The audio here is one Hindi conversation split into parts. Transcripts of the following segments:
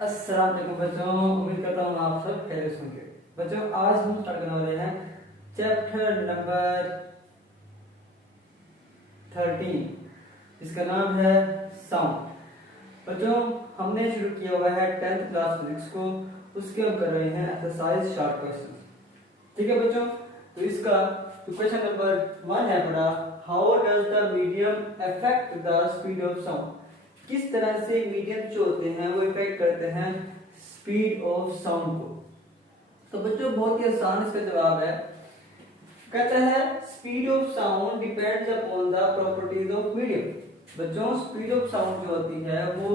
अस्सलाम वालेकुम बच्चों, उम्मीद करता हूँ आप सब खैरियत होंगे। बच्चों, आज हम स्टार्ट करने वाले हैं चैप्टर नंबर 13 जिसका नाम है साउंड। बच्चों, हमने शुरू किया हुआ है 10th क्लास फिजिक्स को, उसके हम कर रहे हैं एक्सरसाइज शॉर्ट क्वेश्चन। ठीक है बच्चों, तो इसका क्वेश्चन नंबर 1 है बड़ा, how does the medium affect the speed of sound. किस तरह से मीडियम जो होते हैं वो इफेक्ट करते हैं स्पीड ऑफ साउंड को। तो बच्चों, बहुत ही आसान इसका जवाब है। कहता है speed of sound depends upon the properties of medium. बच्चों, स्पीड ऑफ साउंड जो होती है वो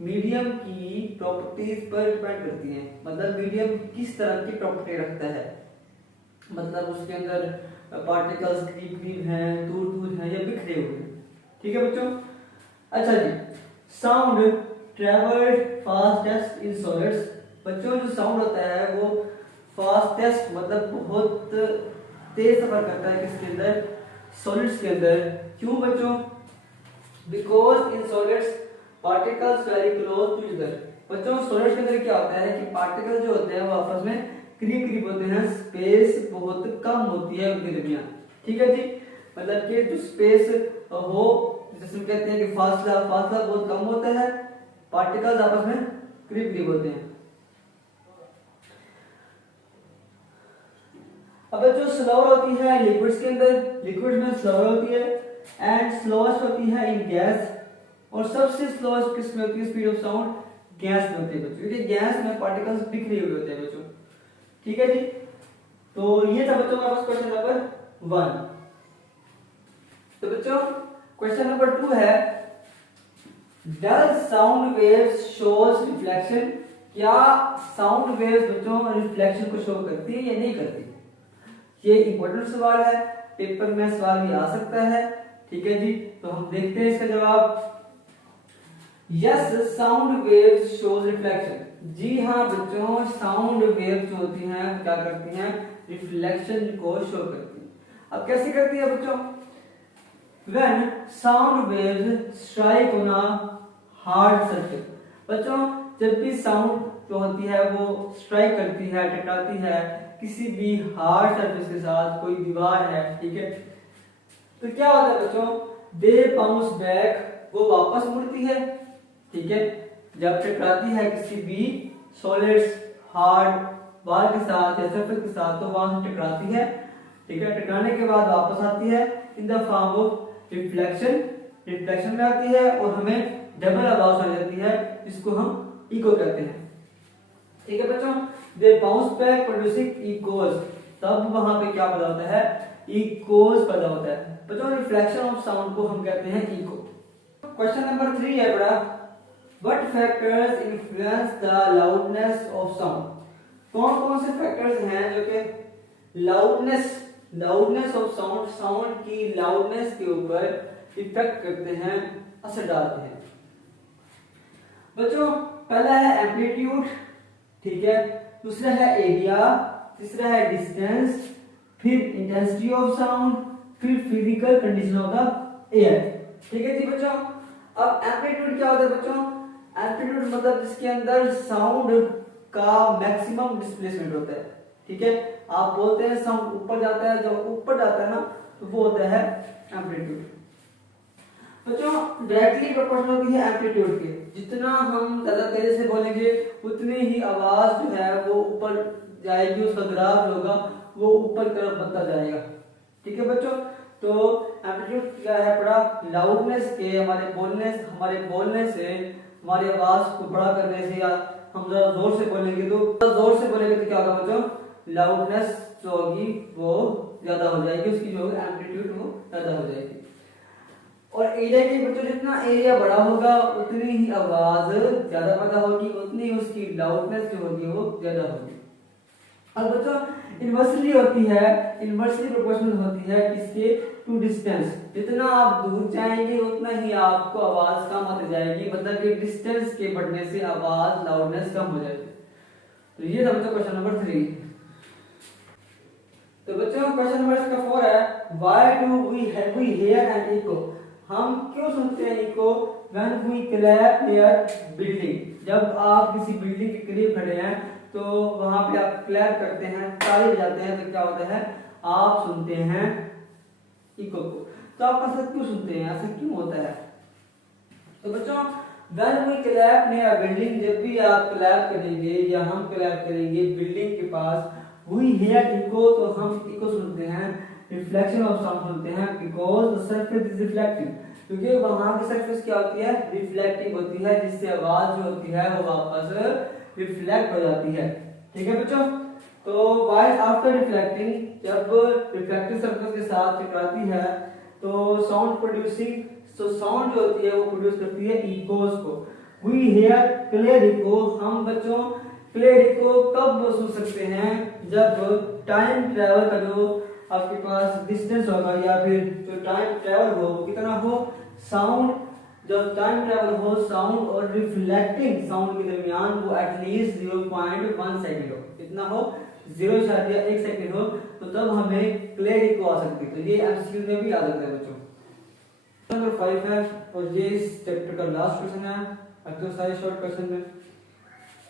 मीडियम की प्रॉपर्टीज पर डिपेंड करती है। मतलब मीडियम किस तरह की प्रॉपर्टी रखता है, मतलब उसके अंदर पार्टिकल्स करीब हैं, दूर दूर हैं या बिखरे हुए हैं। ठीक है बच्चों। अच्छा जी, sound travelled fastest in solids. बच्चों, जो साउंड होता है वो फास्टेस्ट मतलब बहुत तेज सफर करता है किसके अंदर, सॉलिड्स के अंदर। क्यों बच्चों? Because in solids particles very close to each other. बच्चों, सॉलिड्स के अंदर क्या होता है कि पार्टिकल जो होते हैं वो आपस में करीब करीब होते हैं, स्पेस बहुत कम होती है उनके दरमियान। ठीक है जी, मतलब कि जो स्पेस हो, जिसमें कहते हैं कि फासला बहुत कम होता है, पार्टिकल्स आपस में करीब करीब होते हैं। अब जो स्लोअर होती है लिक्विड्स के अंदर, लिक्विड में स्लोअर होती है, एंड स्लोएस्ट होती है इन गैस, और सबसे स्लोएस्ट किस में होती है स्पीड ऑफ साउंड, गैस में होती है बच्चों, क्योंकि गैस में पार्टिकल्स बिखरे हुए होते हैं बच्चों। ठीक है जी, तो ये था बच्चों हमारे पास क्वेश्चन नंबर 1। तो बच्चों, क्वेश्चन नंबर 2 है, does sound waves shows reflection. क्या साउंड वेव्स बच्चों रिफ्लेक्शन को शो करती है या नहीं करती? ये इंपॉर्टेंट सवाल है, पेपर में सवाल भी आ सकता है। ठीक है जी, तो हम देखते हैं इसका जवाब। Yes, sound waves shows reflection. जी हाँ बच्चों, साउंड वेव्स जो होती हैं क्या करती हैं, रिफ्लेक्शन को शो करती हैं। अब कैसे करती है बच्चों? When sound waves strike on a hard surface। बच्चों, जब भी साउंड जो होती है वो स्ट्राइक करती है, टकराती है किसी भी हार्ड सरफेस के साथ, कोई दीवार है, ठीक है, तो क्या होता है बच्चों, दे बाउंस बैक, वो वापस मुड़ती है। ठीक है, जब टकराती है किसी भी सॉलिड्स हार्ड वाल के साथ या सरफेस के साथ, तो वहां से टकराती है। ठीक है, टकराने के बाद वापस आती है in the form of reflection, reflection में आती है और हमें डबल आवाज आ जाती है, जिसको हम इको कहते हैं। ठीक है बच्चों, दे बाउंस बैक प्रोड्यूसिंग इकोज, तब वहां पे क्या पैदा होता है, इकोज पैदा होता है। बच्चों, रिफ्लेक्शन ऑफ साउंड को हम कहते हैं इको। क्वेश्चन नंबर 3 है बड़ा, what factors influence the loudness of sound. कौन कौन से फैक्टर्स हैं जो कि लाउडनेस ऑफ साउंड, साउंड की लाउडनेस के ऊपर इफेक्ट करते हैं, असर डालते हैं। बच्चों, पहला है एम्पलीट्यूड, ठीक है, दूसरा है एरिया, तीसरा है डिस्टेंस, फिर इंटेंसिटी ऑफ साउंड, फिर physical condition of the air. ठीक है जी बच्चों। अब एम्पलीट्यूड क्या होता है बच्चों? एम्पलीट्यूड मतलब जिसके अंदर साउंड का मैक्सिमम डिस्प्लेसमेंट होता है। ठीक है, आप बोलते हैं साउंड ऊपर जाता है, जब ऊपर जाता है ना तो वो होता है एम्पलीट्यूड। बच्चों, डायरेक्टली प्रोपोर्शनल होती है एम्पलीट्यूड के, जितना हम ज्यादा तेजी से बोलेंगे उतनी ही आवाज जो है वो ऊपर जाएगी, उसका ग्राफ जो होगा वो ऊपर की तरफ बढ़ता जाएगा। ठीक है बच्चों, तो एम्पलीट्यूड क्या है बड़ा, लाउडनेस के, हमारे बोलने से, हमारी आवाज को बड़ा करने से, या हम जरा जोर से बोलेंगे तो क्या होगा बच्चों, लाउडनेस जो होगी वो ज्यादा हो जाएगी, उसकी जो एम्पलीट्यूड वो ज्यादा हो जाएगी। और एरिया की बच्चों, जितना एरिया बड़ा होगा उतनी ही आवाज ज्यादा पैदा होगी, उतनी ही उसकी लाउडनेस जो होगी वो ज्यादा होगी। अब बच्चों, इनवर्सली होती है, इनवर्सली प्रोपोर्शनल होती है किसके, टू डिस्टेंस। जितना आप दूर जाएंगे उतना ही आपको आवाज कम आती जाएगी, मतलब कि डिस्टेंस के बढ़ने से आवाज लाउडनेस कम हो जाएगी। तो ये था बच्चों क्वेश्चन नंबर 3। तो बच्चों, क्वेश्चन नंबर 4 है, why do we hear an echo. हम क्यों सुनते हैं echo? When we clap near building, जब आप किसी बिल्डिंग के करीब खड़े हैं तो वहां पे आप क्लैप करते हैं, ताली बजाते हैं, तो क्या होता है? आप सुनते हैं इको को। तो आप ऐसा क्यों सुनते हैं, ऐसा क्यों होता है? तो बच्चों when we clap near building, जब भी आप क्लैप करेंगे या हम क्लैप करेंगे बिल्डिंग के पास, वी हियर इको, तो हम इको सुनते हैं, रिफ्लेक्शन ऑफ साउंड सुनते हैं, because the surface is reflecting, क्योंकि वहां की सरफेस क्या होती है? रिफ्लेक्टिंग होती है, जिससे आवाज जो होती है वो वापस रिफ्लेक्ट हो जाती है। ठीक है बच्चों? तो व्हाइल आफ्टर रिफ्लेक्टिंग, जब रिफ्लेक्टिव सरफेस के साथ टकराती है तो साउंड प्रोड्यूसिंग, तो साउंड जो होती है वो प्रोड्यूस करती है इकोस को। वी हियर क्लियर इको, हम बच्चों क्लियर इको कब सुन सकते हैं? जब टाइम ट्रेवल का जो आपके पास डिस्टेंस होगा या फिर जो टाइम ट्रेवल हो वो कितना हो, साउंड, जब टाइम ट्रेवल हो साउंड और रिफ्लेक्टिंग साउंड के दरमियान वो एटलीस्ट 0.1 सेकंड हो, कितना हो? 0.1 सेकंड हो, तो तब हमें क्लियर इको आ सकती है। तो ये एमसीक्यू में भी आ सकता है बच्चों। नंबर 5 है और ये इस चैप्टर का लास्ट क्वेश्चन है, एक्सरसाइज शॉर्ट क्वेश्चन में।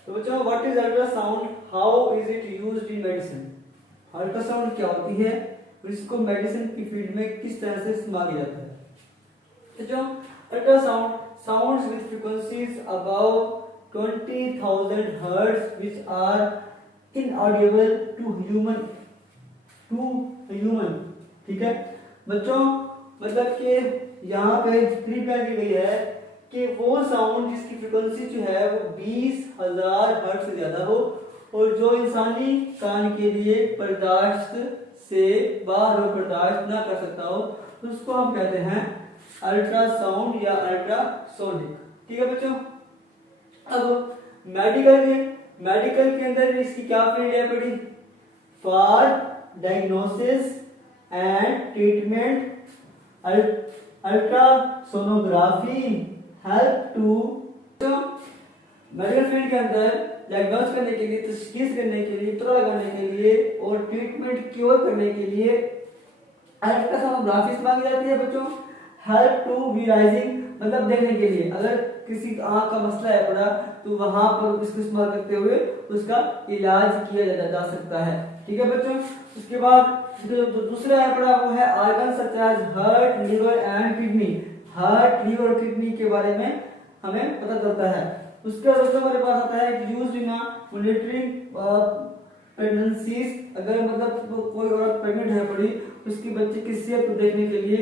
तो बच्चों what is ultrasound, how is it used in medicine? Ultrasound क्या होती है और इसको मेडिसिन की फील्ड में किस तरह से इस्तेमाल किया जाता है? तो जो ultrasound sounds with frequencies above 20,000 hertz which are inaudible to human, ठीक है बच्चों? मतलब कि यहाँ पे प्रिपेयर की गई है कि वो साउंड जिसकी फ्रीक्वेंसी जो है वो 20,000 हर्ट्ज से ज्यादा हो और जो इंसानी कान के लिए बर्दाश्त से बाहर हो, बर्दाश्त ना कर सकता हो, तो उसको हम कहते हैं अल्ट्रासाउंड या अल्ट्रासोनिक। ठीक है बच्चों? अब मेडिकल के अंदर इसकी क्या फील्ड है बड़ी? For diagnosis and treatment, ultrasonography help to, medical field के अंदर डायग्नोस करने के लिए, तशखीस करने के लिए, पता लगाने के लिए और ट्रीटमेंट क्योर करने के लिए अल्ट्रासोनोग्राफी इस्तेमाल की जाती है बच्चों। हेल्प टू विजुअलाइजिंग, मतलब देखने के लिए, अगर किसी आंख का मसला है बड़ा तो वहां पर इसको इस्तेमाल करते हुए उसका इलाज किया जा सकता है। ठीक है बच्चों? उसके बाद जो दूसरा है बड़ा वो है organ such as heart, liver and kidney. Heart, liver और किडनी के बारे में हमें पता चलता है। उसके बाद हमारे पास आता है यूज्ड इन मॉनिटरिंग प्रेगनेंसीज, अगर मतलब कोई औरत प्रेग्नेंट है बड़ी, उसकी बच्चे की सेहत को देखने के लिए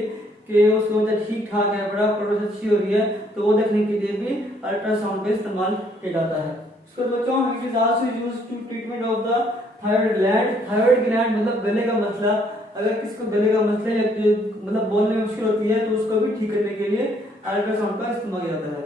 कि उसको जब ठीक ठाक है, बड़ा प्रोग्रेस अच्छी हो रही है, तो वो देखने के लिए भी अल्ट्रासाउंड का इस्तेमाल किया जाता है। उसके बाद बच्चों it is also used to treatment of the thyroid gland. Thyroid gland मतलब गले का मसला, अगर किसको गले का मसला या मतलब बोलने में मुश्किल होती है तो उसको भी ठीक करने के लिए अल्ट्रासाउंड का इस्तेमाल किया जाता है।